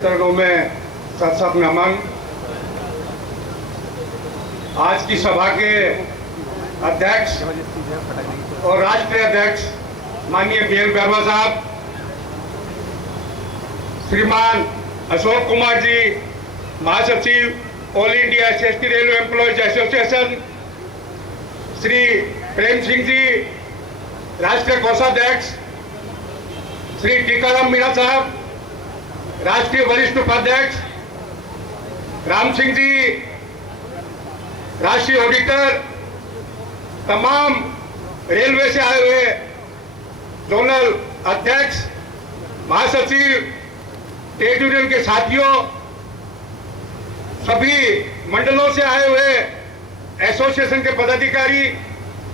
चरणों में सत सत नमन। आज की सभा के अध्यक्ष और राष्ट्रीय अध्यक्ष माननीय बीएन वर्मा साहब, श्रीमान अशोक कुमार जी, महासचिव all India ST railway employees association, Shri Prem Singh ji, राष्ट्रीय कोषाध्यक्ष, श्री टीकाराम मीणा साहब, राष्ट्रीय वरिष्ठ उपाध्यक्ष, राम सिंह जी, राष्ट्रीय ऑडिटर, तमाम रेलवे से आए हुए जोनल अध्यक्ष, महासचिव, ट्रेड यूनियन के साथियों, सभी मंडलों से आए हुए एसोसिएशन के पदाधिकारी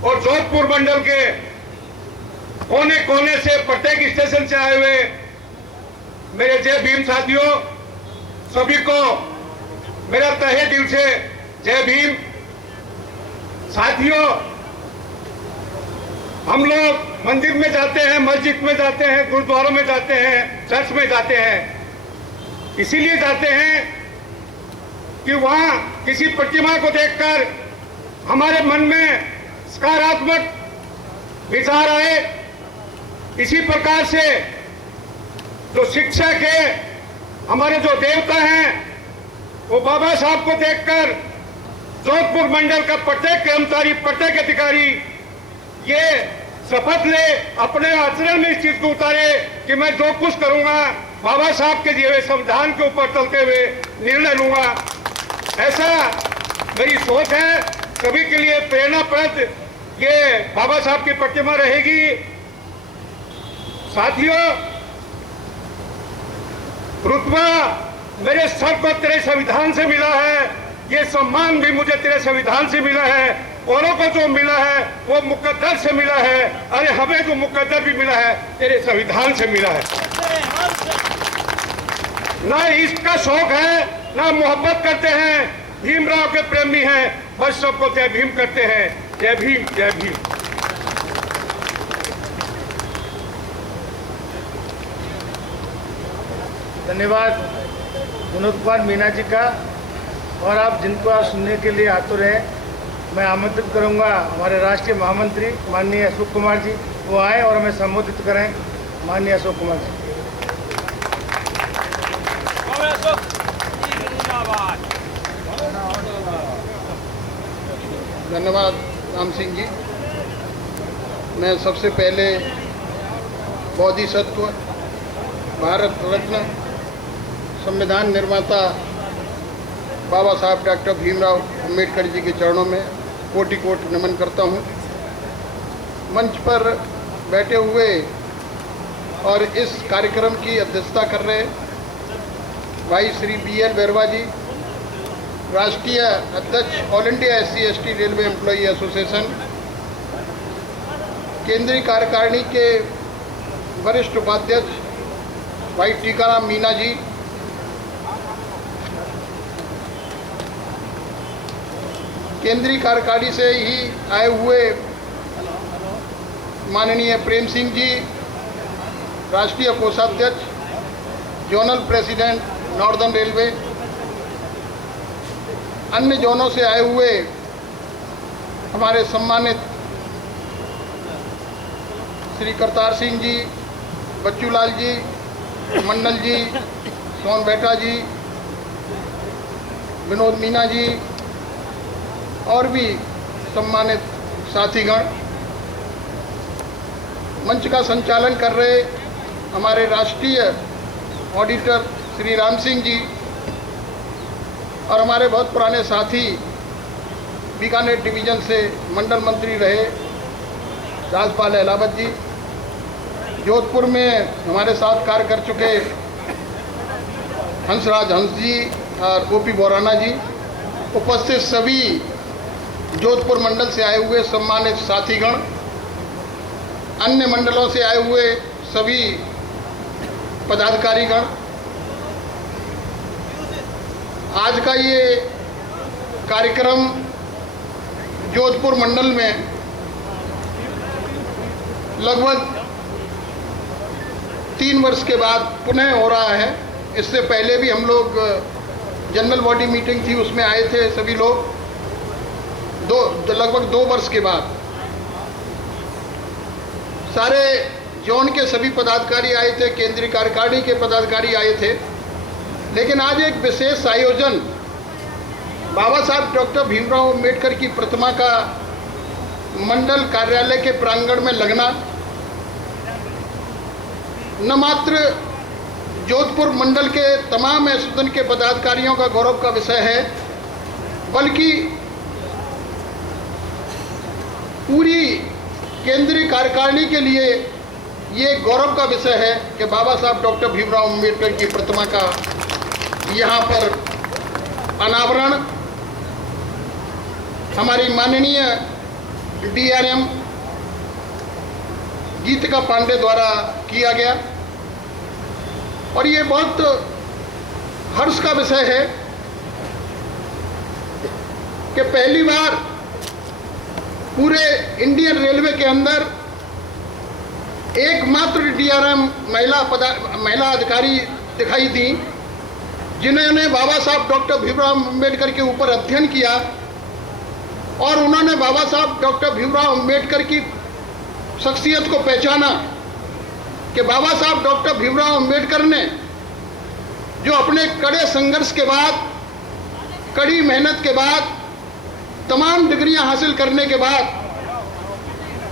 और जोधपुर मंडल के कोने कोने से प्रत्येक स्टेशन से आए हुए मेरे जय भीम साथियों, सभी को मेरा तहे दिल से जय भीम। साथियों, हम लोग मंदिर में जाते हैं, मस्जिद में जाते हैं, गुरुद्वारों में जाते हैं, चर्च में जाते हैं, इसीलिए जाते हैं कि वहां किसी प्रतिमा को देखकर हमारे मन में सकारात्मक विचार आए। इसी प्रकार से जो शिक्षक है, हमारे जो देवता हैं, वो बाबा साहब को देखकर जोधपुर मंडल का प्रत्येक कर्मचारी, प्रत्येक अधिकारी ये शपथ ले, अपने आचरण में इस चीज को उतारे कि मैं जो कुछ करूंगा बाबा साहब के दिए हुए संविधान के ऊपर चलते हुए निर्णय लूंगा। ऐसा मेरी सोच है। सभी के लिए प्रेरणाप्रद ये बाबा साहब की प्रतिमा रहेगी। साथियों, रुतबा मेरे सर को तेरे संविधान से मिला है, ये सम्मान भी मुझे तेरे संविधान से मिला है। औरों को जो मिला है वो मुकद्दर से मिला है, अरे हमें जो मुकद्दर भी मिला है तेरे संविधान से मिला है। ना इसका शौक है, ना मोहब्बत करते हैं, भीमराव के प्रेमी हैं, बस सबको जय भीम करते हैं। जय भीम, जय भीम। धन्यवाद विनोद कुमार मीणा जी का। और आप जिनको आप सुनने के लिए आतुर हैं, मैं आमंत्रित करूंगा हमारे राष्ट्रीय महामंत्री माननीय अशोक कुमार जी, वो आए और हमें संबोधित करें। माननीय अशोक कुमार जी। धन्यवाद राम सिंह जी। मैं सबसे पहले बोधिसत्व, भारत रत्न, संविधान निर्माता बाबा साहब डॉक्टर भीमराव अम्बेडकर जी के चरणों में कोटि कोटि नमन करता हूँ। मंच पर बैठे हुए और इस कार्यक्रम की अध्यक्षता कर रहे भाई श्री बीएन वर्मा जी, राष्ट्रीय अध्यक्ष all India SC/ST railway employee association, केंद्रीय कार्यकारिणी के वरिष्ठ उपाध्यक्ष भाई टीकाराम मीणा जी, केंद्रीय कार्यकारिणी से ही आए हुए माननीय प्रेम सिंह जी, राष्ट्रीय कोषाध्यक्ष, जोनल प्रेसिडेंट नॉर्दर्न रेलवे, अन्य जोनों से आए हुए हमारे सम्मानित श्री करतार सिंह जी, बच्चूलाल जी, मंडल जी, सोन बेटा जी, विनोद मीणा जी और भी सम्मानित साथीगण, मंच का संचालन कर रहे हमारे राष्ट्रीय ऑडिटर श्री राम सिंह जी और हमारे बहुत पुराने साथी बीकानेर डिवीज़न से मंडल मंत्री रहे राजपाल अहलावत जी, जोधपुर में हमारे साथ कार्य कर चुके हंसराज हंस जी और ओपी बोराना जी, उपस्थित सभी जोधपुर मंडल से आए हुए सम्मानित साथीगण, अन्य मंडलों से आए हुए सभी पदाधिकारीगण, आज का ये कार्यक्रम जोधपुर मंडल में लगभग 3 वर्ष के बाद पुनः हो रहा है। इससे पहले भी हम लोग जनरल बॉडी मीटिंग थी, उसमें आए थे सभी लोग, लगभग 2 वर्ष के बाद सारे जोन के सभी पदाधिकारी आए थे, केंद्रीय कार्यकारिणी के पदाधिकारी आए थे। लेकिन आज एक विशेष आयोजन बाबा साहब डॉक्टर भीमराव अम्बेडकर की प्रतिमा का मंडल कार्यालय के प्रांगण में लगना न मात्र जोधपुर मंडल के तमाम एसोसिएशन के पदाधिकारियों का गौरव का विषय है, बल्कि पूरी केंद्रीय कार्यकारिणी के लिए ये गौरव का विषय है कि बाबा साहब डॉक्टर भीमराव अम्बेडकर की प्रतिमा का यहाँ पर अनावरण हमारी माननीय DRM गीतिका पांडे द्वारा किया गया। और ये बहुत हर्ष का विषय है कि पहली बार पूरे इंडियन रेलवे के अंदर एकमात्र DRM महिला अधिकारी दिखाई दी जिन्होंने बाबा साहब डॉक्टर भीमराव अम्बेडकर के ऊपर अध्ययन किया और उन्होंने बाबा साहब डॉक्टर भीमराव अम्बेडकर की शख्सियत को पहचाना कि बाबा साहब डॉक्टर भीमराव अम्बेडकर ने जो अपने कड़े संघर्ष के बाद, कड़ी मेहनत के बाद, तमाम डिग्रियां हासिल करने के बाद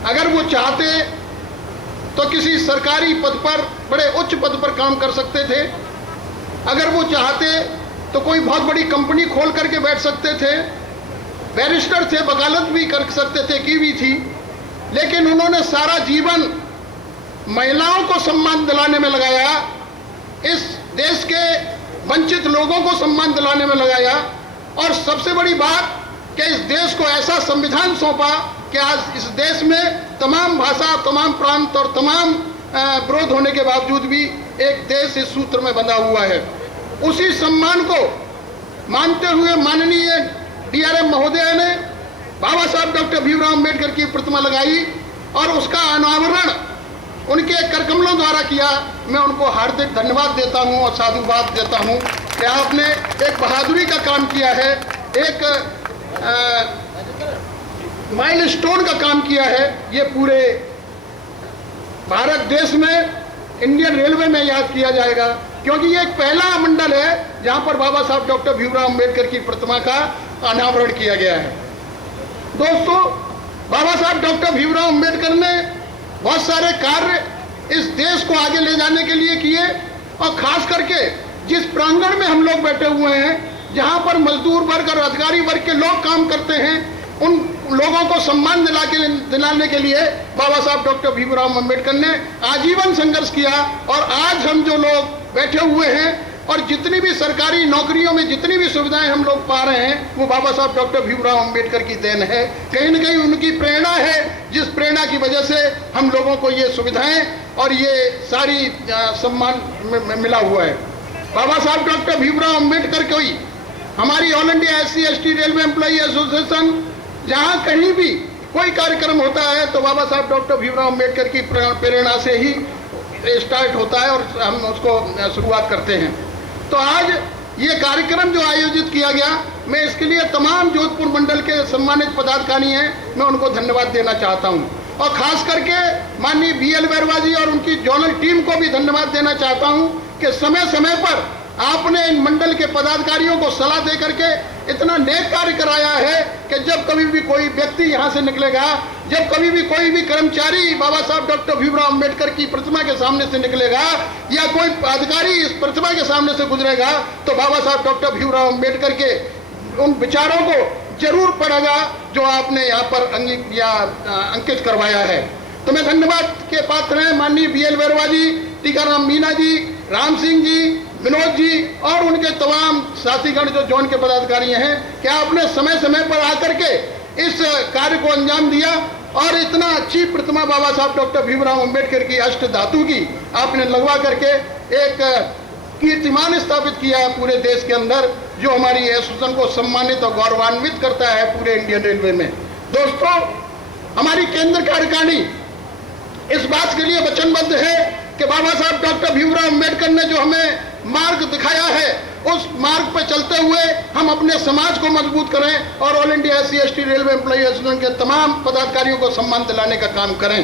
अगर वो चाहते तो किसी सरकारी पद पर, बड़े उच्च पद पर काम कर सकते थे। अगर वो चाहते तो कोई बहुत बड़ी कंपनी खोल करके बैठ सकते थे, बैरिस्टर थे, वकालत भी कर सकते थे, की भी थी। लेकिन उन्होंने सारा जीवन महिलाओं को सम्मान दिलाने में लगाया, इस देश के वंचित लोगों को सम्मान दिलाने में लगाया। और सबसे बड़ी बात कि इस देश को ऐसा संविधान सौंपा कि आज इस देश में तमाम भाषा, तमाम प्रांत और तमाम विरोध होने के बावजूद भी एक देश इस सूत्र में बंधा हुआ है। उसी सम्मान को मानते हुए माननीय DRM महोदय ने बाबा साहब डॉक्टर भीमराव अम्बेडकर की प्रतिमा लगाई और उसका अनावरण उनके करकमलों द्वारा किया। मैं उनको हार्दिक धन्यवाद देता हूं और साधुवाद देता हूं कि आपने एक बहादुरी का काम किया है, एक माइलस्टोन का काम किया है। ये पूरे भारत देश में, इंडियन रेलवे में याद किया जाएगा, क्योंकि ये एक पहला मंडल है जहां पर बाबा साहब डॉक्टर भीमराव अम्बेडकर की प्रतिमा का अनावरण किया गया है। दोस्तों, बाबा साहब डॉक्टर भीमराव अम्बेडकर ने बहुत सारे कार्य इस देश को आगे ले जाने के लिए किए और खास करके जिस प्रांगण में हम लोग बैठे हुए हैं, जहां पर मजदूर वर्ग और अधिकारी वर्ग के लोग काम करते हैं, उन लोगों को सम्मान दिलाने के लिए बाबा साहब डॉक्टर भीमराव अम्बेडकर ने आजीवन संघर्ष किया। और आज हम जो लोग बैठे हुए हैं और जितनी भी सरकारी नौकरियों में जितनी भी सुविधाएं हम लोग पा रहे हैं, वो बाबा साहब डॉक्टर भीमराव अम्बेडकर की देन है। कहीं न कहीं उनकी प्रेरणा है, जिस प्रेरणा की वजह से हम लोगों को ये सुविधाएं और ये सारी सम्मान मिला हुआ है। बाबा साहब डॉक्टर भीमराव अम्बेडकर को ही हमारी all India SC/ST railway employee association, जहां कहीं भी कोई कार्यक्रम होता है तो बाबा साहब डॉक्टर भीमराव अम्बेडकर की प्रेरणा से ही स्टार्ट होता है और हम उसको शुरुआत करते हैं। तो आज ये कार्यक्रम जो आयोजित किया गया, मैं इसके लिए तमाम जोधपुर मंडल के सम्मानित पदाधिकारी हैं, मैं उनको धन्यवाद देना चाहता हूं। और खास करके माननीय BL बैरवा जी और उनकी जोनल टीम को भी धन्यवाद देना चाहता हूं कि समय समय पर आपने इन मंडल के पदाधिकारियों को सलाह दे करके इतना नेक कार्य कराया है कि जब कभी भी कोई व्यक्ति यहाँ से निकलेगा, जब कभी भी कोई भी कर्मचारी बाबा साहब डॉक्टर भीमराव अम्बेडकर की प्रतिमा के सामने से निकलेगा या कोई अधिकारी इस प्रतिमा के सामने से गुजरेगा, तो बाबा साहब डॉक्टर भीमराव अम्बेडकर के उन विचारों को जरूर पढ़ेगा जो आपने यहाँ पर अंकित करवाया है। तो मैं धन्यवाद के पात्र हैं माननीय BL बैरवा जी, टीकाराम मीना जी, राम सिंह जी, विनोद जी और उनके तमाम साथीगण जो जोन के पदाधिकारी हैं कि आपने समय समय पर आकर के इस कार्य को अंजाम दिया और इतना अच्छी प्रतिमा बाबा साहब डॉक्टर भीमराव अम्बेडकर की अष्ट धातु की आपने लगवा करके एक कीर्तिमान स्थापित किया है पूरे देश के अंदर, जो हमारी एसोसिएशन को सम्मानित और गौरवान्वित करता है पूरे इंडियन रेलवे में। दोस्तों, हमारी केंद्र कार्यकारिणी इस बात के लिए वचनबद्ध है कि बाबा साहब डॉक्टर भीमराव अम्बेडकर ने जो हमें मार्ग दिखाया है, उस मार्ग पर चलते हुए हम अपने समाज को मजबूत करें और all India SC/ST railway employee association के तमाम पदाधिकारियों को सम्मान दिलाने का काम करें।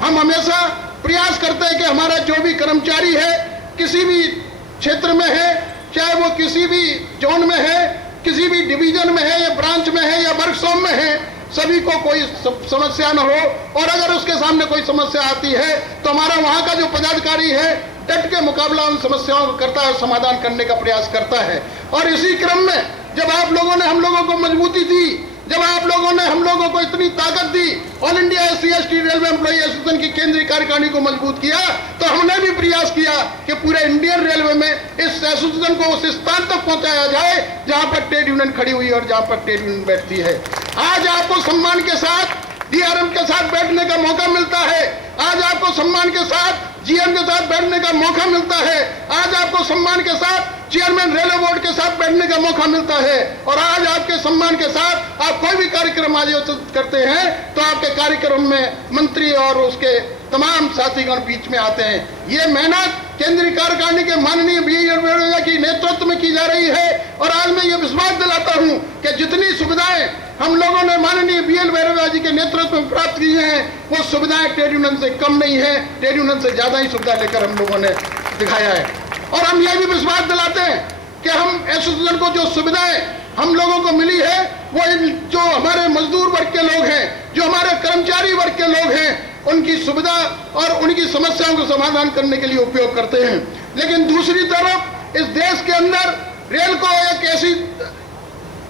हम हमेशा प्रयास करते हैं कि हमारा जो भी कर्मचारी है, किसी भी क्षेत्र में है, चाहे वो किसी भी जोन में है, किसी भी डिवीजन में है या ब्रांच में है या वर्कशॉप में है, सभी को कोई समस्या न हो। और अगर उसके सामने कोई समस्या आती है तो हमारा वहां का जो पदाधिकारी है डट के मुकाबला उन समस्याओं को करता है, समाधान करने का प्रयास करता है। और इसी क्रम में जब आप लोगों ने हम लोगों को मजबूती दी, जब आप लोगों ने हम लोगों को इतनी ताकत दी, all India SC/ST railway employee association की केंद्रीय कार्यकारिणी को मजबूत किया, तो हमने भी प्रयास किया कि पूरे इंडियन रेलवे में इस एसोसिएशन को उस स्थान तक पहुंचाया जाए जहां पर ट्रेड यूनियन खड़ी हुई है और जहां पर ट्रेड यूनियन बैठती है। आज आपको सम्मान के साथ DRM के साथ बैठने का मौका मिलता है, आज आपको सम्मान के साथ GM के साथ बैठने का मौका मिलता है, आज आपको सम्मान के साथ चेयरमैन रेलवे बोर्ड के साथ बैठने का मौका मिलता है। और आज आपके सम्मान के साथ आप कोई भी कार्यक्रम आयोजित करते हैं तो आपके कार्यक्रम में मंत्री और उसके तमाम साथीगण बीच में आते हैं। ये मेहनत केंद्रीय कार्यकारिणी के माननीय BL वेणुगोपाल की नेतृत्व में की जा रही है। और आज मैं ये विश्वास दिलाता हूं कि जितनी सुविधाएं हम लोगों ने माननीय BL वेणुगोपाल जी के नेतृत्व में प्राप्त की हैं, वो सुविधाएं ट्रेड यूनियन से कम नहीं है, ट्रेड यूनियन से ज्यादा ही सुविधा लेकर हम लोगों ने दिखाया है। और हम ये भी विश्वास दिलाते हैं कि हम एसोसिएशन को जो सुविधाएं हम लोगों को मिली है, वो जो हमारे मजदूर वर्ग के लोग हैं, जो हमारे कर्मचारी वर्ग के लोग हैं, उनकी सुविधा और उनकी समस्याओं को समाधान करने के लिए उपयोग करते हैं। लेकिन दूसरी तरफ इस देश के अंदर रेल को एक ऐसी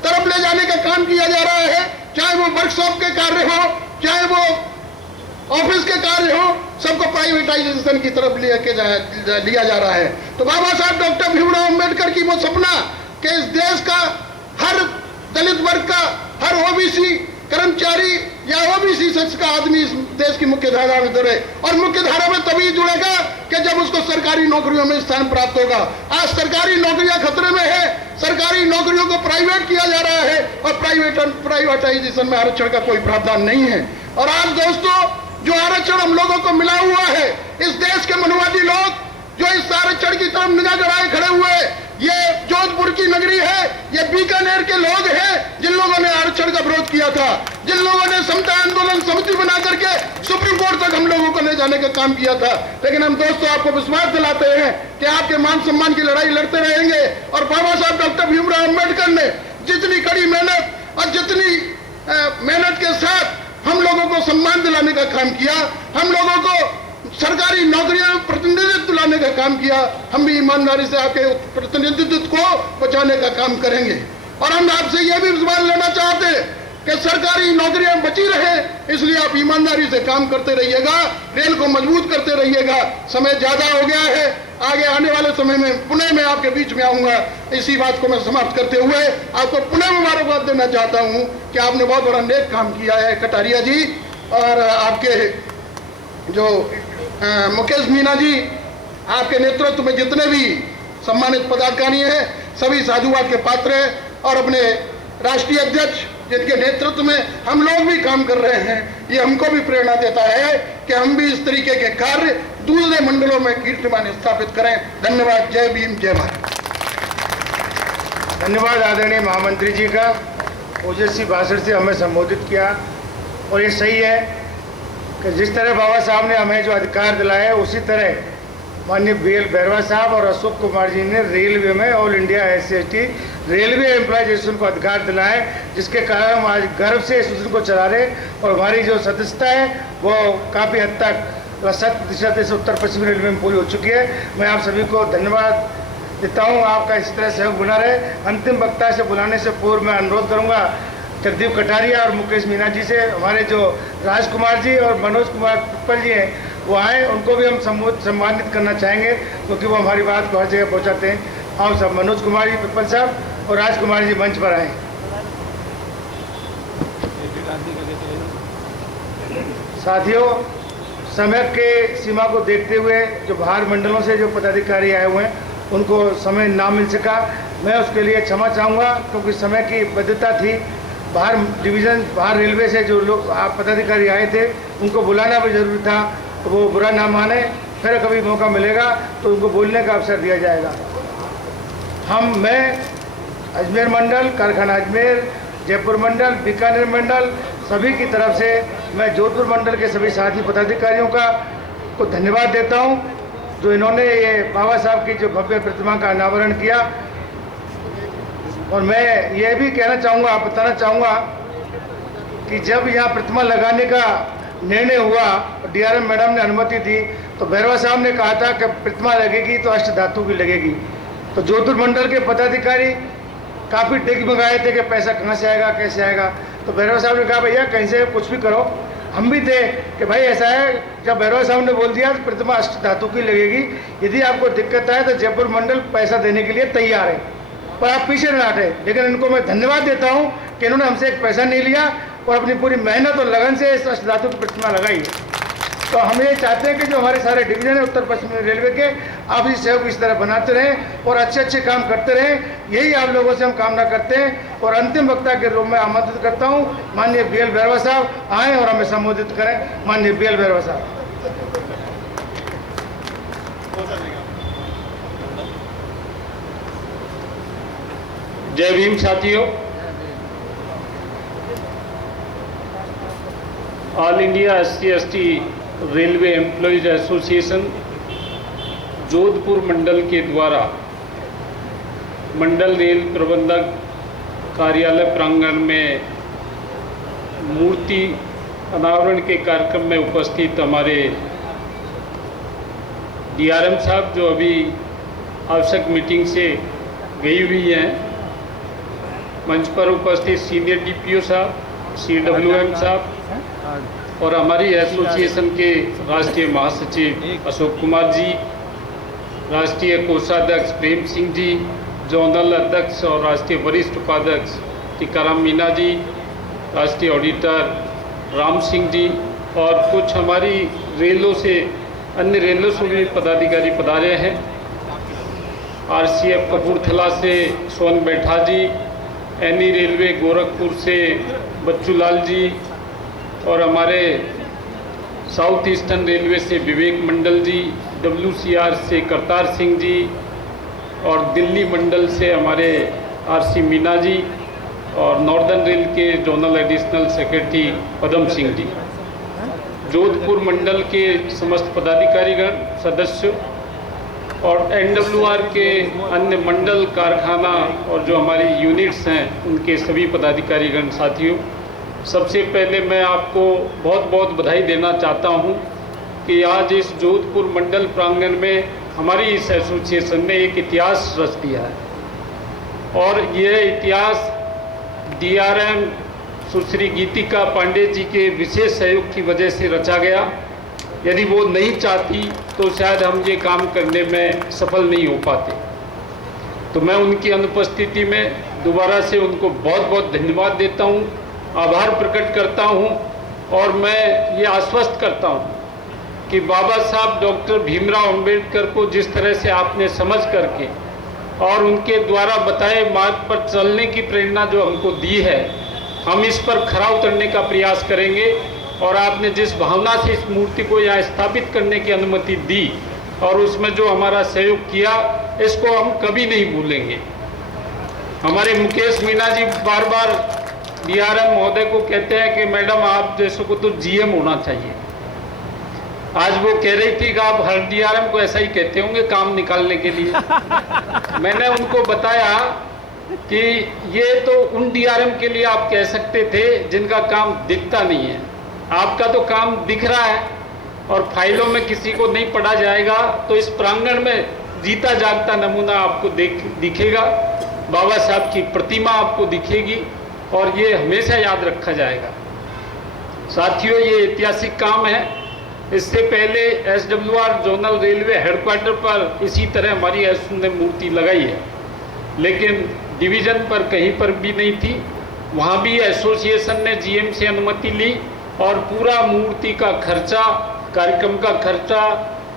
तरफ ले जाने का काम किया जा रहा है, चाहे वो वर्कशॉप के कार्य हो, चाहे वो ऑफिस के कार्य हो, सबको प्राइवेटाइजेशन की तरफ लिया जा रहा है। तो बाबा साहब डॉक्टर भीमराव अम्बेडकर की वो सपना कि इस देश का हर दलित वर्ग का, हर OBC कर्मचारी या OBC शख्स का आदमी इस देश की मुख्य धारा में जुड़े, और मुख्य धारा में तभी जुड़ेगा कि जब उसको सरकारी नौकरियों में स्थान प्राप्त होगा। आज सरकारी नौकरियां खतरे में है, सरकारी नौकरियों को प्राइवेट किया जा रहा है और प्राइवेटाइजेशन में आरक्षण का कोई प्रावधान नहीं है। और आज दोस्तों, जो आरक्षण हम लोगों को मिला हुआ है, इस देश के मनुवादी लोग जो इस आरक्षण की तरफ निगाह गड़ाए खड़े हुए, ये जोधपुर की नगरी है, ये बीकानेर के लोग हैं जिन लोगों ने आरक्षण का विरोध किया था, जिन लोगों ने समता आंदोलन समिति बना करके सुप्रीम कोर्ट तक हम लोगों को ले जाने का काम किया था। लेकिन हम दोस्तों आपको विश्वास दिलाते हैं कि आपके मान सम्मान की लड़ाई लड़ते रहेंगे। और बाबा साहब डॉक्टर भीमराव अम्बेडकर ने जितनी कड़ी मेहनत और जितनी मेहनत के साथ हम लोगों को सम्मान दिलाने का काम किया, हम लोगों को सरकारी नौकरियों में प्रतिनिधित्व दिलाने का काम किया, हम भी ईमानदारी से आपके प्रतिनिधित्व को बचाने का काम करेंगे। और हम आपसे यह भी विश्वास लेना चाहते हैं कि सरकारी नौकरियां बची रहे, इसलिए आप ईमानदारी से काम करते रहिएगा, रेल को मजबूत करते रहिएगा। समय ज्यादा हो गया है, आगे आने वाले समय में पुनः मैं आपके बीच में आऊंगा। इसी बात को मैं समाप्त करते हुए आपको पुनः मुबारकबाद देना चाहता हूं कि आपने बहुत बड़ा नेक काम किया है कटारिया जी, और आपके जो मुकेश मीना जी, आपके नेतृत्व में जितने भी सम्मानित पदाधिकारी हैं, सभी साधुवाद के पात्र हैं। और अपने राष्ट्रीय अध्यक्ष जिनके नेतृत्व में हम लोग भी काम कर रहे हैं, ये हमको भी प्रेरणा देता है कि हम भी इस तरीके के कार्य दूसरे मंडलों में कीर्तिमान स्थापित करें। धन्यवाद। जय भीम, जय भारत। धन्यवाद आदरणीय महामंत्री जी का ओजस्वी भाषण से हमें संबोधित किया। और ये सही है कि जिस तरह बाबा साहब ने हमें जो अधिकार दिलाया है, उसी तरह माननीय BL बैरवा साहब और अशोक कुमार जी ने रेलवे में all India SC/ST railway employees association को अधिकार दिलाया है, जिसके कारण हम आज गर्व से एसोसिएशन को चला रहे हैं। और हमारी जो सदस्यता है वो काफ़ी हद तक 100% इस उत्तर पश्चिमी रेलवे में पूरी हो चुकी है। मैं आप सभी को धन्यवाद देता हूँ, आपका इस तरह सहयोग बना रहे। अंतिम वक्ता से बुलाने से पूर्व मैं अनुरोध करूँगा जगदीप कटारिया और मुकेश मीना जी से, हमारे जो राजकुमार जी और मनोज कुमार पिप्पल जी हैं वो आए, उनको भी हम सम्मानित करना चाहेंगे क्योंकि वो हमारी बात को हर जगह पहुँचाते हैं। आओ सब, मनोज कुमार जी पिप्पल साहब और राजकुमार जी मंच पर आए। साथियों, समय के सीमा को देखते हुए जो बाहर मंडलों से जो पदाधिकारी आए हुए हैं उनको समय ना मिल सका, मैं उसके लिए क्षमा चाहूँगा क्योंकि समय की बद्धता थी। बाहर डिवीज़न, बाहर रेलवे से जो लोग पदाधिकारी आए थे उनको बुलाना भी जरूरी था, तो वो बुरा ना माने, फिर कभी मौका मिलेगा तो उनको बोलने का अवसर दिया जाएगा। मैं अजमेर मंडल, कारखाना अजमेर, जयपुर मंडल, बीकानेर मंडल सभी की तरफ से मैं जोधपुर मंडल के सभी साथी पदाधिकारियों को धन्यवाद देता हूं, जो इन्होंने ये बाबा साहब की जो भव्य प्रतिमा का अनावरण किया। और मैं ये भी कहना चाहूँगा, बताना चाहूँगा कि जब यहाँ प्रतिमा लगाने का निर्णय हुआ, DRM मैडम ने अनुमति दी, तो भैरवा साहब ने कहा था कि प्रतिमा लगेगी तो अष्ट धातु की लगेगी। तो जोधपुर मंडल के पदाधिकारी काफ़ी डगमगाए थे कि पैसा कहाँ से आएगा, कैसे आएगा। तो भैरवा साहब ने कहा भैया कहीं से कुछ भी करो। हम भी थे कि भाई ऐसा है, जब भैरवा साहब ने बोल दिया तो प्रतिमा अष्ट धातु की लगेगी, यदि आपको दिक्कत आए तो जयपुर मंडल पैसा देने के लिए तैयार है, पर आप पीछे न हटे। लेकिन इनको मैं धन्यवाद देता हूँ कि इन्होंने हमसे एक पैसा नहीं लिया और अपनी पूरी मेहनत और लगन से इस अष्ट धातु की प्रतिमा लगाई है। तो हम ये चाहते हैं कि जो हमारे सारे डिवीजन है उत्तर पश्चिम रेलवे के, आप इस सहयोग इस तरह बनाते रहें और अच्छे अच्छे काम करते रहें, यही आप लोगों से हम कामना करते हैं। और अंतिम वक्ता के रूप में आमंत्रित करता हूँ माननीय BL भैरवा साहब आएँ और हमें संबोधित करें। माननीय BL भैरवा साहब। जय भीम साथियों। All India SC/ST railway employees association Jodhpur मंडल के द्वारा मंडल रेल प्रबंधक कार्यालय प्रांगण में मूर्ति अनावरण के कार्यक्रम में उपस्थित हमारे DRM साहब, जो अभी आवश्यक मीटिंग से गई हुई हैं, मंच पर उपस्थित सीनियर DPO साहब, CWM साहब और हमारी एसोसिएशन के राष्ट्रीय महासचिव अशोक कुमार जी, राष्ट्रीय कोषाध्यक्ष प्रेम सिंह जी, जोनल अध्यक्ष और राष्ट्रीय वरिष्ठ उपाध्यक्ष टीकाराम मीना जी, राष्ट्रीय ऑडिटर राम सिंह जी और कुछ हमारी रेलों से अन्य रेलों से भी पदाधिकारी पधारे हैं। RCF कपूरथला से सोन बैठा जी, NE रेलवे गोरखपुर से बच्चू लाल जी और हमारे साउथ ईस्टर्न रेलवे से विवेक मंडल जी, WCR से करतार सिंह जी और दिल्ली मंडल से हमारे RC मीना जी और नॉर्दर्न रेल के zonal additional secretary Padam Singh ji, Jodhpur मंडल के समस्त पदाधिकारीगण सदस्य और NWR के अन्य मंडल, कारखाना और जो हमारी यूनिट्स हैं उनके सभी पदाधिकारीगण साथियों, सबसे पहले मैं आपको बहुत बहुत बधाई देना चाहता हूं कि आज इस जोधपुर मंडल प्रांगण में हमारी इस एसोसिएशन ने एक इतिहास रच दिया है। और यह इतिहास DRM सुश्री गीतिका पांडे जी के विशेष सहयोग की वजह से रचा गया। यदि वो नहीं चाहती तो शायद हम ये काम करने में सफल नहीं हो पाते। तो मैं उनकी अनुपस्थिति में दोबारा से उनको बहुत बहुत धन्यवाद देता हूँ, आभार प्रकट करता हूँ और मैं ये आश्वस्त करता हूँ कि बाबा साहब डॉक्टर भीमराव अंबेडकर को जिस तरह से आपने समझ करके और उनके द्वारा बताए मार्ग पर चलने की प्रेरणा जो हमको दी है, हम इस पर खरा उतरने का प्रयास करेंगे। और आपने जिस भावना से इस मूर्ति को यहाँ स्थापित करने की अनुमति दी और उसमें जो हमारा सहयोग किया, इसको हम कभी नहीं भूलेंगे। हमारे मुकेश मीना जी बार बार DRM महोदय को कहते हैं कि मैडम आप जैसे को तो GM होना चाहिए। आज वो कह रही थी कि आप हर DRM को ऐसा ही कहते होंगे काम निकालने के लिए। मैंने उनको बताया कि ये तो उन DRM के लिए आप कह सकते थे जिनका काम दिखता नहीं है, आपका तो काम दिख रहा है और फाइलों में किसी को नहीं पढ़ा जाएगा। तो इस प्रांगण में जीता जागता नमूना आपको दिखेगा, बाबा साहब की प्रतिमा आपको दिखेगी और ये हमेशा याद रखा जाएगा। साथियों, ये ऐतिहासिक काम है। इससे पहले SWR जोनल रेलवे हेडक्वार्टर पर इसी तरह हमारी एसोसिएशन ने मूर्ति लगाई है, लेकिन डिवीज़न पर कहीं पर भी नहीं थी। वहाँ भी एसोसिएशन ने GM से अनुमति ली और पूरा मूर्ति का खर्चा, कार्यक्रम का खर्चा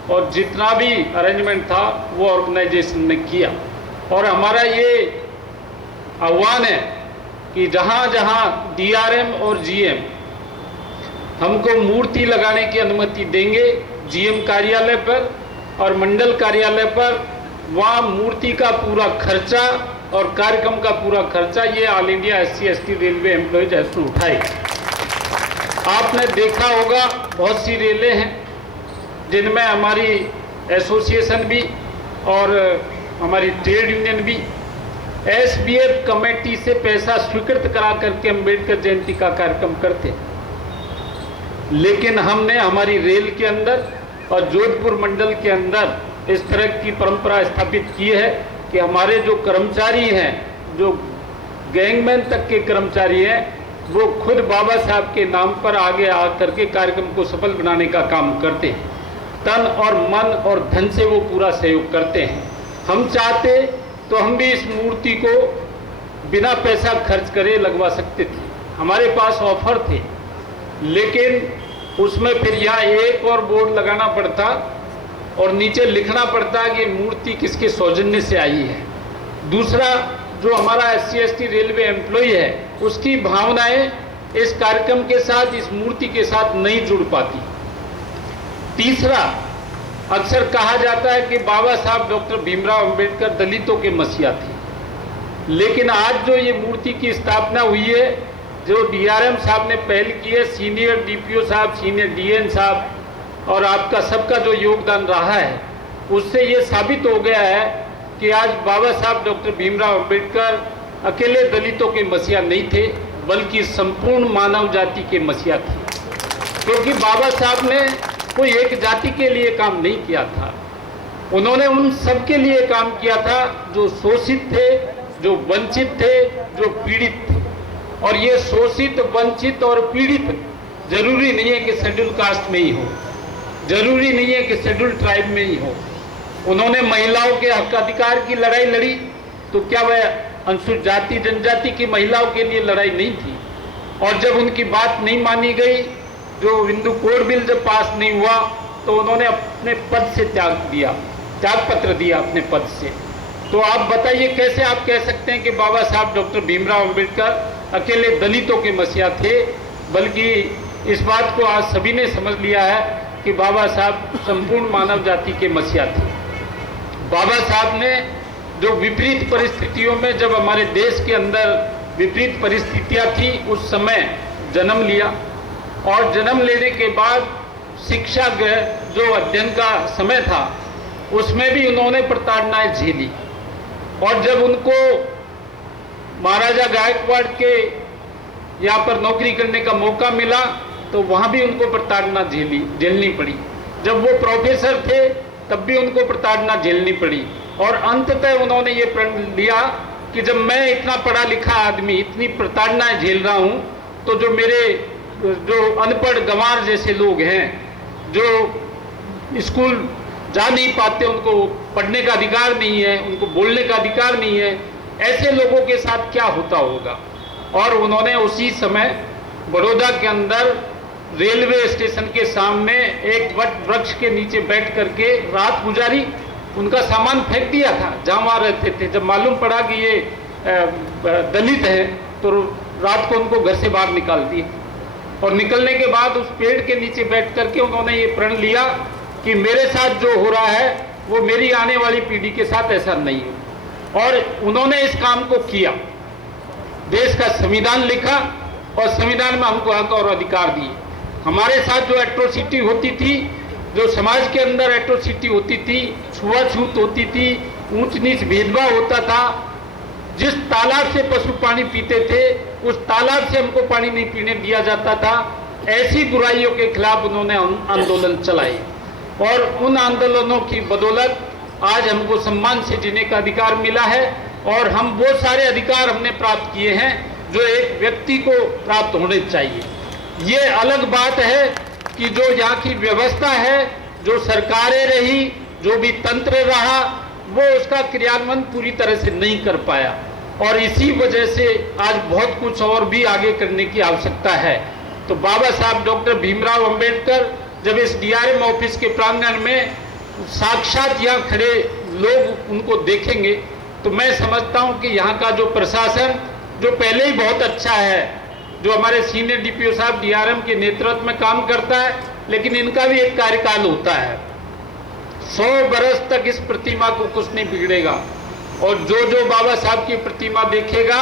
और जितना भी अरेंजमेंट था वो ऑर्गेनाइजेशन ने किया। और हमारा ये आह्वान है कि जहाँ जहाँ DRM और GM हमको मूर्ति लगाने की अनुमति देंगे, GM कार्यालय पर और मंडल कार्यालय पर वहाँ मूर्ति का पूरा खर्चा और कार्यक्रम का पूरा खर्चा ये all India SC/ST railway employees association उठाए। आपने देखा होगा बहुत सी रेलें हैं जिनमें हमारी एसोसिएशन भी और हमारी ट्रेड यूनियन भी SBF कमेटी से पैसा स्वीकृत करा करके अम्बेडकर जयंती का कार्यक्रम करते हैं। लेकिन हमने हमारी रेल के अंदर और जोधपुर मंडल के अंदर इस तरह की परंपरा स्थापित की है कि हमारे जो कर्मचारी हैं, जो गैंगमैन तक के कर्मचारी हैं, वो खुद बाबा साहब के नाम पर आगे आकर के कार्यक्रम को सफल बनाने का काम करते हैं। तन और मन और धन से वो पूरा सहयोग करते हैं। हम चाहते तो हम भी इस मूर्ति को बिना पैसा खर्च करे लगवा सकते थे, हमारे पास ऑफर थे, लेकिन उसमें फिर यहाँ एक और बोर्ड लगाना पड़ता और नीचे लिखना पड़ता कि मूर्ति किसके सौजन्य से आई है। दूसरा, जो हमारा SC/ST रेलवे एम्प्लॉय है उसकी भावनाएं इस कार्यक्रम के साथ, इस मूर्ति के साथ नहीं जुड़ पाती। तीसरा, अक्सर कहा जाता है कि बाबा साहब डॉक्टर भीमराव अंबेडकर दलितों के मसीहा थे, लेकिन आज जो ये मूर्ति की स्थापना हुई है, जो DRM साहब ने पहल की है, सीनियर DPO साहब, सीनियर DN साहब और आपका सबका जो योगदान रहा है, उससे ये साबित हो गया है कि आज बाबा साहब डॉक्टर भीमराव अंबेडकर अकेले दलितों के मसीहा नहीं थे, बल्कि संपूर्ण मानव जाति के मसीहा थे। क्योंकि बाबा साहब ने कोई एक जाति के लिए काम नहीं किया था, उन्होंने उन सब के लिए काम किया था जो शोषित थे, जो वंचित थे, जो पीड़ित थे। और ये शोषित, वंचित और पीड़ित जरूरी नहीं है कि शेड्यूल कास्ट में ही हो, जरूरी नहीं है कि शेड्यूल ट्राइब में ही हो। उन्होंने महिलाओं के हक अधिकार की लड़ाई लड़ी, तो क्या वह अनुसूचित जाति जनजाति की महिलाओं के लिए लड़ाई नहीं थी? और जब उनकी बात नहीं मानी गई, जो हिंदू कोड बिल जब पास नहीं हुआ, तो उन्होंने अपने पद से त्याग पत्र दिया अपने पद से। तो आप बताइए कैसे आप कह सकते हैं कि बाबा साहब डॉक्टर भीमराव अंबेडकर अकेले दलितों के मसीहा थे? बल्कि इस बात को आज सभी ने समझ लिया है कि बाबा साहब संपूर्ण मानव जाति के मसीहा थे। बाबा साहब ने जो विपरीत परिस्थितियों में, जब हमारे देश के अंदर विपरीत परिस्थितियां थी, उस समय जन्म लिया और जन्म लेने के बाद शिक्षा जो अध्ययन का समय था उसमें भी उन्होंने प्रताड़नाएं झेली। और जब उनको महाराजा गायकवाड़ के यहाँ पर नौकरी करने का मौका मिला तो वहाँ भी उनको प्रताड़ना झेलनी पड़ी। जब वो प्रोफेसर थे तब भी उनको प्रताड़ना झेलनी पड़ी। और अंततः उन्होंने ये प्रण लिया कि जब मैं इतना पढ़ा लिखा आदमी इतनी प्रताड़नाएं झेल रहा हूँ, तो जो मेरे जो अनपढ़ गंवार जैसे लोग हैं, जो स्कूल जा नहीं पाते, उनको पढ़ने का अधिकार नहीं है, उनको बोलने का अधिकार नहीं है, ऐसे लोगों के साथ क्या होता होगा। और उन्होंने उसी समय बड़ौदा के अंदर रेलवे स्टेशन के सामने एक वट वृक्ष के नीचे बैठ करके रात गुजारी, उनका सामान फेंक दिया था जहाँ वहाँ रहते थे। जब मालूम पड़ा कि ये दलित है तो रात को उनको घर से बाहर निकाल दिए। और निकलने के बाद उस पेड़ के नीचे बैठ करके उन्होंने ये प्रण लिया कि मेरे साथ जो हो रहा है वो मेरी आने वाली पीढ़ी के साथ ऐसा नहीं हो। और उन्होंने इस काम को किया, देश का संविधान लिखा और संविधान में हमको हक और अधिकार दिए। हमारे साथ जो एट्रोसिटी होती थी, जो समाज के अंदर एट्रोसिटी होती थी, छुआछूत होती थी, ऊंच नीच भेदभाव होता था, जिस तालाब से पशु पानी पीते थे उस तालाब से हमको पानी नहीं पीने दिया जाता था, ऐसी बुराइयों के खिलाफ उन्होंने आंदोलन चलाए। और उन आंदोलनों की बदौलत आज हमको सम्मान से जीने का अधिकार मिला है। और हम वो सारे अधिकार हमने प्राप्त किए हैं जो एक व्यक्ति को प्राप्त होने चाहिए। ये अलग बात है कि जो यहाँ की व्यवस्था है, जो सरकारें रही, जो भी तंत्र रहा, वो उसका क्रियान्वयन पूरी तरह से नहीं कर पाया। और इसी वजह से आज बहुत कुछ और भी आगे करने की आवश्यकता है। तो बाबा साहब डॉक्टर भीमराव अंबेडकर जब इस DRM ऑफिस के प्रांगण में साक्षात यहाँ खड़े लोग उनको देखेंगे, तो मैं समझता हूँ कि यहाँ का जो प्रशासन, जो पहले ही बहुत अच्छा है, जो हमारे सीनियर DPO साहब DRM के नेतृत्व में काम करता है, लेकिन इनका भी एक कार्यकाल होता है। 100 बरस तक इस प्रतिमा को कुछ नहीं बिगड़ेगा। और जो जो बाबा साहब की प्रतिमा देखेगा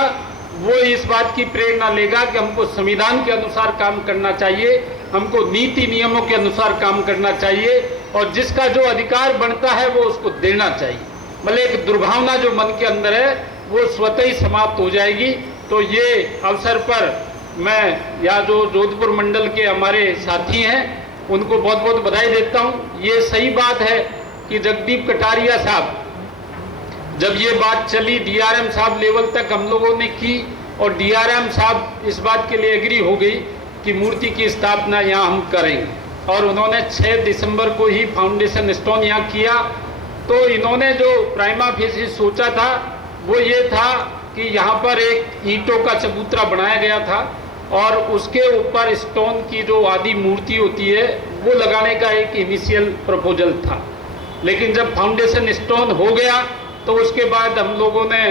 वो इस बात की प्रेरणा लेगा कि हमको संविधान के अनुसार काम करना चाहिए, हमको नीति नियमों के अनुसार काम करना चाहिए, और जिसका जो अधिकार बनता है वो उसको देना चाहिए। मतलब एक दुर्भावना जो मन के अंदर है वो स्वतः ही समाप्त हो जाएगी। तो ये अवसर पर मैं या जो जोधपुर मंडल के हमारे साथी हैं उनको बहुत बहुत बधाई देता हूँ। ये सही बात है कि जगदीप कटारिया साहब, जब ये बात चली डीआरएम साहब लेवल तक हम लोगों ने की, और डीआरएम साहब इस बात के लिए एग्री हो गई कि मूर्ति की स्थापना यहाँ हम करेंगे, और उन्होंने 6 दिसंबर को ही फाउंडेशन स्टोन यहाँ किया। तो इन्होंने जो प्राइमा फेसी सोचा था वो ये था कि यहाँ पर एक ईंटों का चबूतरा बनाया गया था और उसके ऊपर स्टोन की जो आदि मूर्ति होती है वो लगाने का एक इनिशियल प्रपोजल था। लेकिन जब फाउंडेशन स्टोन हो गया तो उसके बाद हम लोगों ने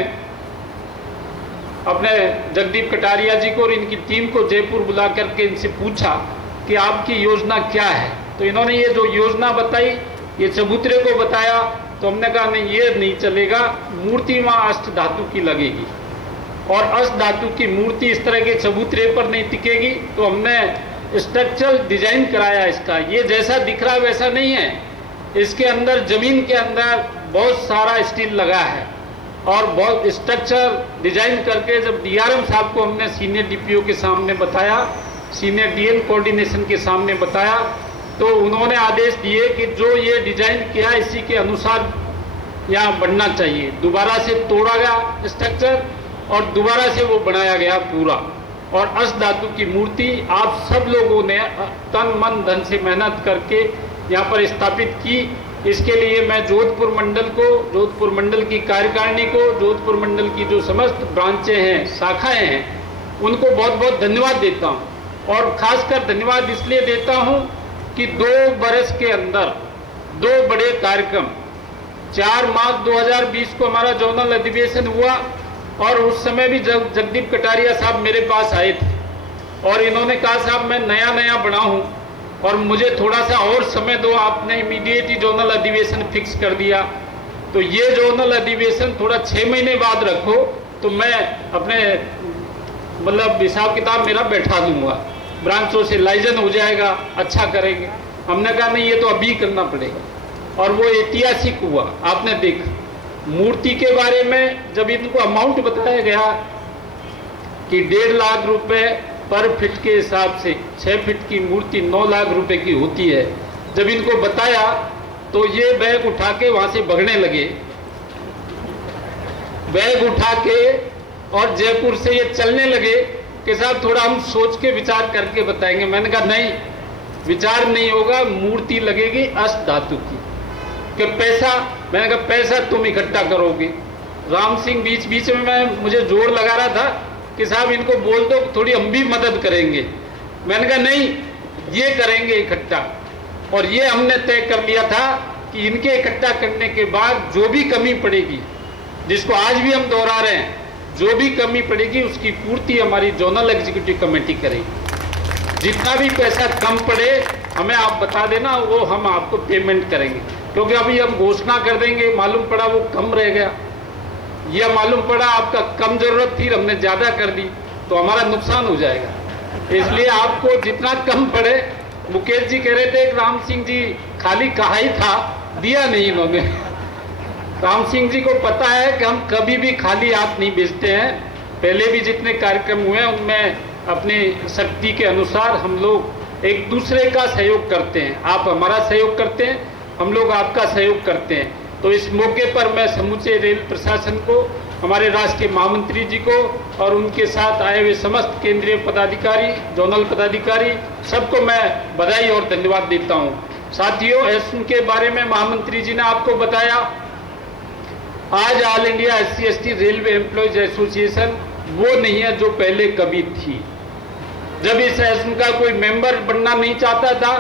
अपने जगदीप कटारिया जी को और इनकी टीम को जयपुर बुला करके इनसे पूछा कि आपकी योजना क्या है। तो इन्होंने ये जो योजना बताई, ये चबूतरे को बताया, तो हमने कहा नहीं ये नहीं चलेगा, मूर्ति वहाँ अष्ट धातु की लगेगी और अष्ट धातु की मूर्ति इस तरह के चबूतरे पर नहीं टिकेगी। तो हमने स्ट्रक्चरल डिजाइन कराया इसका। ये जैसा दिख रहा वैसा नहीं है, इसके अंदर जमीन के अंदर बहुत सारा स्टील लगा है और बहुत स्ट्रक्चर डिजाइन करके जब डीआरएम साहब को हमने सीनियर डीपीओ के सामने बताया, सीनियर डीएम कोऑर्डिनेशन के सामने बताया, तो उन्होंने आदेश दिए कि जो ये डिजाइन किया इसी के अनुसार यहाँ बनना चाहिए। दोबारा से तोड़ा गया स्ट्रक्चर और दोबारा से वो बनाया गया पूरा। और अष्ट धातु की मूर्ति आप सब लोगों ने तन मन धन से मेहनत करके यहाँ पर स्थापित की। इसके लिए मैं जोधपुर मंडल को, जोधपुर मंडल की कार्यकारिणी को, जोधपुर मंडल की जो समस्त ब्रांचें हैं, शाखाएं हैं, उनको बहुत बहुत धन्यवाद देता हूँ। और खासकर धन्यवाद इसलिए देता हूँ कि 2 बरस के अंदर 2 बड़े कार्यक्रम, 4 मार्च 2020 को हमारा जोनल अधिवेशन हुआ और उस समय भी जगदीप कटारिया साहब मेरे पास आए थे और इन्होंने कहा साहब मैं नया बना हूँ और मुझे थोड़ा सा और समय दो। आपने इमीडिएट ही जोनल अधिवेशन फिक्स कर दिया, तो ये जोनल अधिवेशन थोड़ा 6 महीने बाद रखो तो मैं अपने मतलब हिसाब किताब मेरा बैठा दूंगा, ब्रांचों से लाइजन हो जाएगा, अच्छा करेंगे। हमने कहा नहीं ये तो अभी करना पड़ेगा और वो ऐतिहासिक हुआ। आपने देखा मूर्ति के बारे में जब इनको अमाउंट बताया गया कि 1.5 लाख रुपए पर फीट के हिसाब से 6 फीट की मूर्ति 9 लाख रुपए की होती है, जब इनको बताया तो ये बैग उठा के वहां से भगने लगे, बैग उठा के और जयपुर से ये चलने लगे कि साहब थोड़ा हम सोच के विचार करके बताएंगे। मैंने कहा नहीं, विचार नहीं होगा, मूर्ति लगेगी अष्ट धातु की। कि पैसा, मैंने कहा पैसा तुम इकट्ठा करोगे। राम सिंह बीच में मुझे जोर लगा रहा था कि साहब इनको बोल दो थोड़ी हम भी मदद करेंगे। मैंने कहा नहीं, ये करेंगे इकट्ठा। और ये हमने तय कर लिया था कि इनके इकट्ठा करने के बाद जो भी कमी पड़ेगी, जिसको आज भी हम दोहरा रहे हैं, जो भी कमी पड़ेगी उसकी पूर्ति हमारी जोनल एग्जीक्यूटिव कमेटी करेगी। जितना भी पैसा कम पड़े हमें आप बता देना, वो हम आपको पेमेंट करेंगे। क्योंकि अभी हम घोषणा कर देंगे, मालूम पड़ा वो कम रह गया, या मालूम पड़ा आपका कम जरूरत थी हमने ज्यादा कर दी, तो हमारा नुकसान हो जाएगा। इसलिए आपको जितना कम पड़े, मुकेश जी कह रहे थे राम सिंह जी खाली कहा ही था, दिया नहीं इन्होंने। राम सिंह जी को पता है कि हम कभी भी खाली हाथ नहीं भेजते हैं। पहले भी जितने कार्यक्रम हुए हैं उनमें अपनी शक्ति के अनुसार हम लोग एक दूसरे का सहयोग करते हैं। आप हमारा सहयोग करते हैं, हम लोग आपका सहयोग करते हैं। तो इस मौके पर मैं समूचे रेल प्रशासन को, हमारे राष्ट्रीय महामंत्री जी को और उनके साथ आए हुए समस्त केंद्रीय पदाधिकारी, जोनल पदाधिकारी, सबको मैं बधाई और धन्यवाद देता हूँ। साथियों, उनके बारे में महामंत्री जी ने आपको बताया, आज all India SC/ST railway employees association वो नहीं है जो पहले कभी थी। जब इस एसोसिएशन का कोई मेंबर बनना नहीं चाहता था,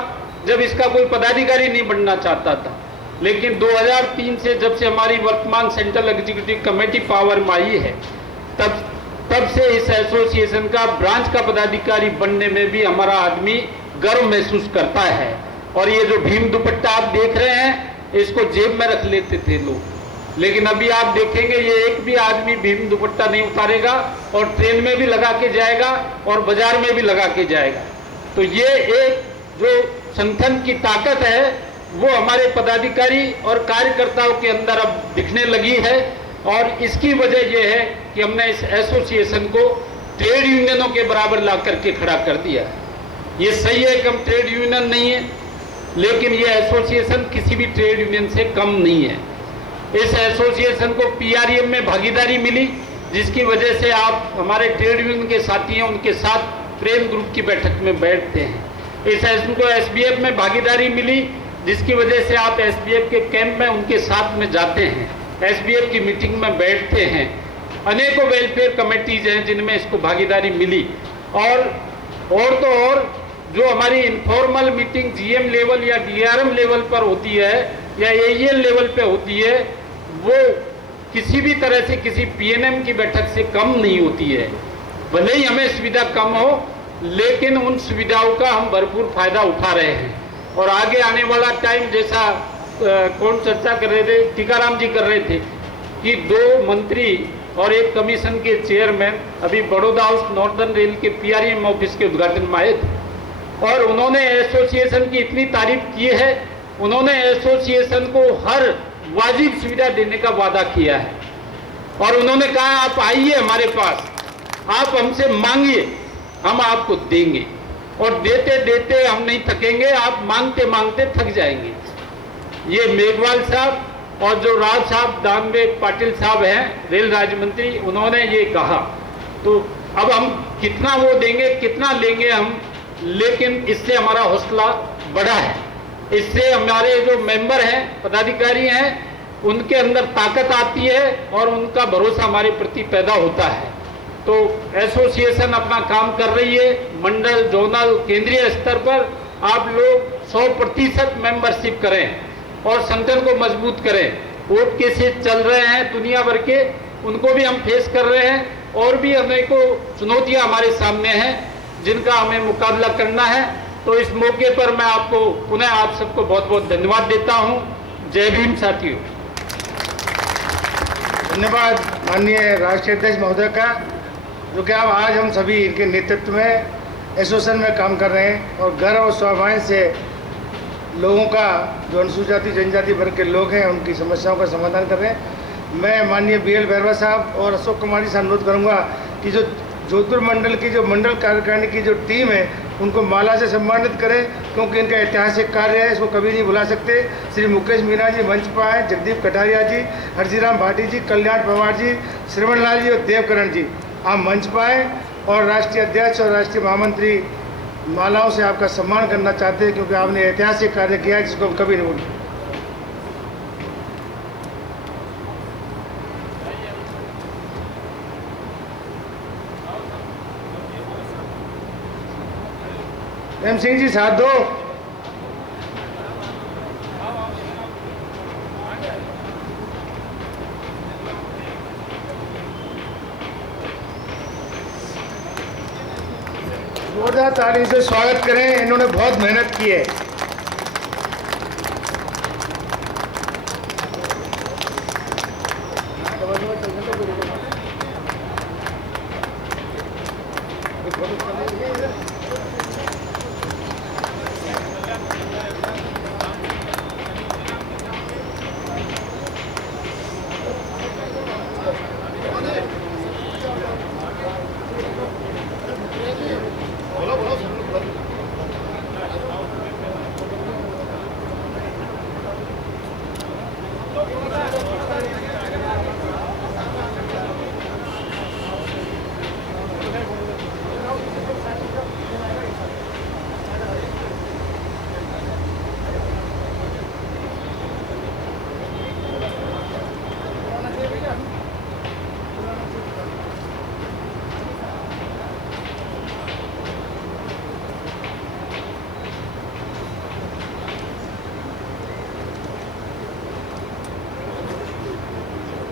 जब इसका कोई पदाधिकारी नहीं बनना चाहता था, लेकिन 2003 से जब से हमारी वर्तमान सेंट्रल एग्जीक्यूटिव कमेटी पावर में आई है, तब से इस एसोसिएशन का ब्रांच का पदाधिकारी बनने में भी हमारा आदमी गर्व महसूस करता है। और ये जो भीम दुपट्टा आप देख रहे हैं, इसको जेब में रख लेते थे लोग। लेकिन अभी आप देखेंगे ये एक भी आदमी भीम दुपट्टा नहीं उतारेगा और ट्रेन में भी लगा के जाएगा और बाजार में भी लगा के जाएगा। तो ये एक जो संगठन की ताकत है वो हमारे पदाधिकारी और कार्यकर्ताओं के अंदर अब दिखने लगी है। और इसकी वजह यह है कि हमने इस एसोसिएशन को ट्रेड यूनियनों के बराबर ला करके खड़ा कर दिया। ये सही है कि हम ट्रेड यूनियन नहीं है, लेकिन ये एसोसिएशन किसी भी ट्रेड यूनियन से कम नहीं है। इस एसोसिएशन को पीआरएम में भागीदारी मिली, जिसकी वजह से आप हमारे ट्रेड यूनियन के साथी हैं उनके साथ प्रेम ग्रुप की बैठक में बैठते हैं। इस को एसबीएफ में भागीदारी मिली, जिसकी वजह से आप एसबीएफ के कैंप में उनके साथ में जाते हैं, एसबीएफ की मीटिंग में बैठते हैं। अनेकों वेलफेयर कमेटीज हैं जिनमें इसको भागीदारी मिली। और तो और जो हमारी इनफॉर्मल मीटिंग जीएम लेवल या डीआरएम लेवल पर होती है या एईएल लेवल पे होती है, वो किसी भी तरह से किसी पीएनएम की बैठक से कम नहीं होती है। भले ही हमें सुविधा कम हो, लेकिन उन सुविधाओं का हम भरपूर फायदा उठा रहे हैं। और आगे आने वाला टाइम, जैसा कौन चर्चा कर रहे थे, टीकाराम जी कर रहे थे कि 2 मंत्री और 1 कमीशन के चेयरमैन अभी बड़ौदा हाउस नॉर्दर्न रेल के पीआरएम ऑफिस के उद्घाटन में आए थे और उन्होंने एसोसिएशन की इतनी तारीफ की है। उन्होंने एसोसिएशन को हर वाजिब सुविधा देने का वादा किया है और उन्होंने कहा आप आइए हमारे पास, आप हमसे मांगिए, हम आपको देंगे। और देते देते हम नहीं थकेंगे, आप मांगते मांगते थक जाएंगे। ये मेघवाल साहब और जो राव साहब दानवे पाटिल साहब हैं रेल राज्य मंत्री, उन्होंने ये कहा। तो अब हम कितना वो देंगे, कितना लेंगे हम, लेकिन इससे हमारा हौसला बढ़ा है। इससे हमारे जो मेंबर हैं, पदाधिकारी हैं, उनके अंदर ताकत आती है और उनका भरोसा हमारे प्रति पैदा होता है। तो एसोसिएशन अपना काम कर रही है। मंडल, जोनल, केंद्रीय स्तर पर आप लोग 100% मेंबरशिप करें और संगठन को मजबूत करें। कोर्ट केसेस चल रहे हैं दुनिया भर के, उनको भी हम फेस कर रहे हैं और भी अनेकों चुनौतियां हमारे सामने हैं जिनका हमें मुकाबला करना है। तो इस मौके पर मैं आपको पुनः आप सबको बहुत बहुत धन्यवाद देता हूं। जय भीम साथियों। धन्यवाद माननीय राष्ट्रीय अध्यक्ष महोदय का, जो कि आज हम सभी इनके नेतृत्व में एसोसिएशन में काम कर रहे हैं और गर्व और स्वाभिमान से लोगों का, जो अनुसूचित जाति जनजाति वर्ग के लोग हैं, उनकी समस्याओं का समाधान कर रहे हैं। मैं माननीय बीएल भैरवा साहब और अशोक कुमार जी से अनुरोध करूँगा कि जो जोधपुर मंडल की जो मंडल कार्यकारिणी की जो टीम है, उनको माला से सम्मानित करें, क्योंकि इनका ऐतिहासिक कार्य है, इसको कभी नहीं भुला सकते। श्री मुकेश मीणा जी मंच पर आए, जगदीप कटारिया जी, हरजीराम भाटी जी, कल्याण पवार जी, श्रवण लाल जी और देवकरण जी, आप मंच पर आए और राष्ट्रीय अध्यक्ष और राष्ट्रीय महामंत्री मालाओं से आपका सम्मान करना चाहते हैं, क्योंकि आपने ऐतिहासिक कार्य किया है जिसको हम कभी नहीं भूलें। प्रेम सिंह जी साथ दो। जोरदार ताली से स्वागत करें, इन्होंने बहुत मेहनत की है।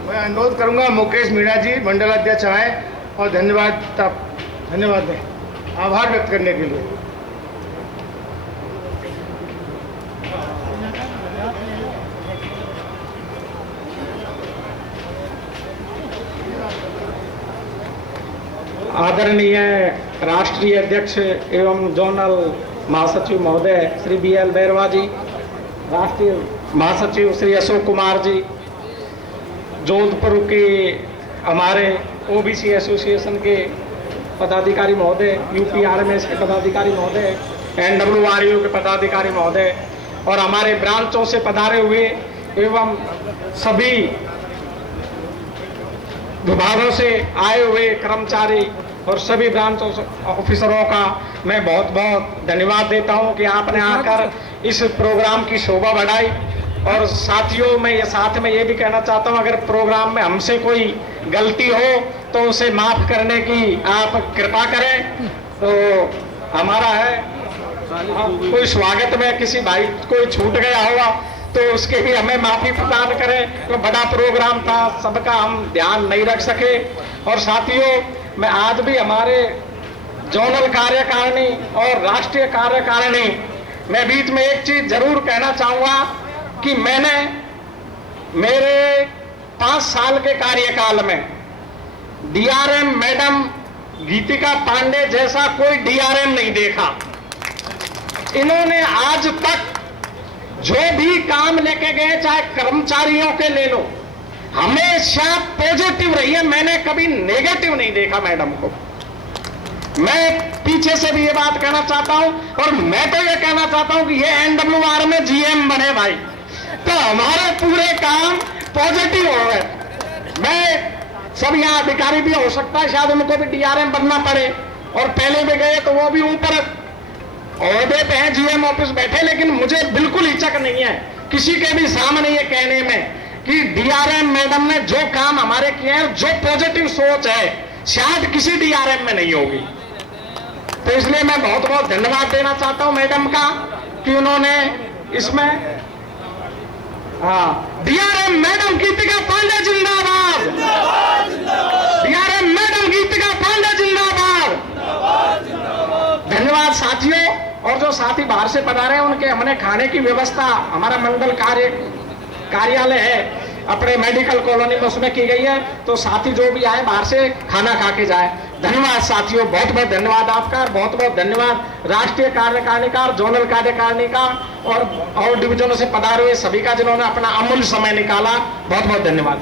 मैं अनुरोध करूंगा मुकेश मीणा जी मंडल अध्यक्ष आए और धन्यवाद दें, आभार व्यक्त करने के लिए। आदरणीय राष्ट्रीय अध्यक्ष एवं जोनल महासचिव महोदय श्री BL बैरवा जी, राष्ट्रीय महासचिव श्री अशोक कुमार जी, जोधपुर के हमारे OBC एसोसिएशन के पदाधिकारी महोदय, UPRMS के पदाधिकारी महोदय, NWRU के पदाधिकारी महोदय और हमारे ब्रांचों से पधारे हुए एवं सभी विभागों से आए हुए कर्मचारी और सभी ब्रांच ऑफिसरों का मैं बहुत बहुत धन्यवाद देता हूं कि आपने आकर इस प्रोग्राम की शोभा बढ़ाई। और साथियों, मैं ये साथ में ये भी कहना चाहता हूं, अगर प्रोग्राम में हमसे कोई गलती हो तो उसे माफ करने की आप कृपा करें। तो हमारा है कोई स्वागत में किसी भाई कोई छूट गया होगा तो उसके भी हमें माफी प्रदान करें। तो बड़ा प्रोग्राम था, सबका हम ध्यान नहीं रख सके। और साथियों, मैं आज भी हमारे जोनल कार्यकारिणी और राष्ट्रीय कार्यकारिणी में बीच में एक चीज जरूर कहना चाहूंगा कि मैंने मेरे 5 साल के कार्यकाल में DRM मैडम गीतिका पांडे जैसा कोई DRM नहीं देखा। इन्होंने आज तक जो भी काम लेके गए, चाहे कर्मचारियों के ले लो, हमेशा पॉजिटिव रही है। मैंने कभी नेगेटिव नहीं देखा मैडम को। मैं पीछे से भी ये बात कहना चाहता हूं और मैं तो ये कहना चाहता हूं कि ये NWR में GM बने भाई, तो हमारे पूरे काम पॉजिटिव हो गए। मैं सब यहाँ अधिकारी भी हो सकता है, शायद उनको भी DRM बनना पड़े और पहले भी गए तो वो भी ऊपर ओहदे पे हैं, GM ऑफिस बैठे, लेकिन मुझे बिल्कुल हिचक नहीं है किसी के भी सामने ये कहने में कि DRM मैडम ने जो काम हमारे किए हैं, जो पॉजिटिव सोच है, शायद किसी DRM में नहीं होगी। तो इसलिए मैं बहुत बहुत धन्यवाद देना चाहता हूं मैडम का कि उन्होंने इसमें DRM मैडम गीतिका पांडे जिंदाबाद, DRM मैडम गीतिका पांडे जिंदाबाद। धन्यवाद साथियों। और जो साथी बाहर से पधारे हैं उनके हमने खाने की व्यवस्था, हमारा मंडल कार्यालय है अपने मेडिकल कॉलोनी में, उसमें की गई है। तो साथी जो भी आए बाहर से खाना खा के जाए। धन्यवाद साथियों, बहुत बहुत धन्यवाद आपका। बहुत बहुत धन्यवाद राष्ट्रीय कार्यकारिणी का, जोनल कार्यकारिणी का और डिवीजनों से पधारे हुए सभी का, जिन्होंने अपना अमूल्य समय निकाला। बहुत बहुत धन्यवाद।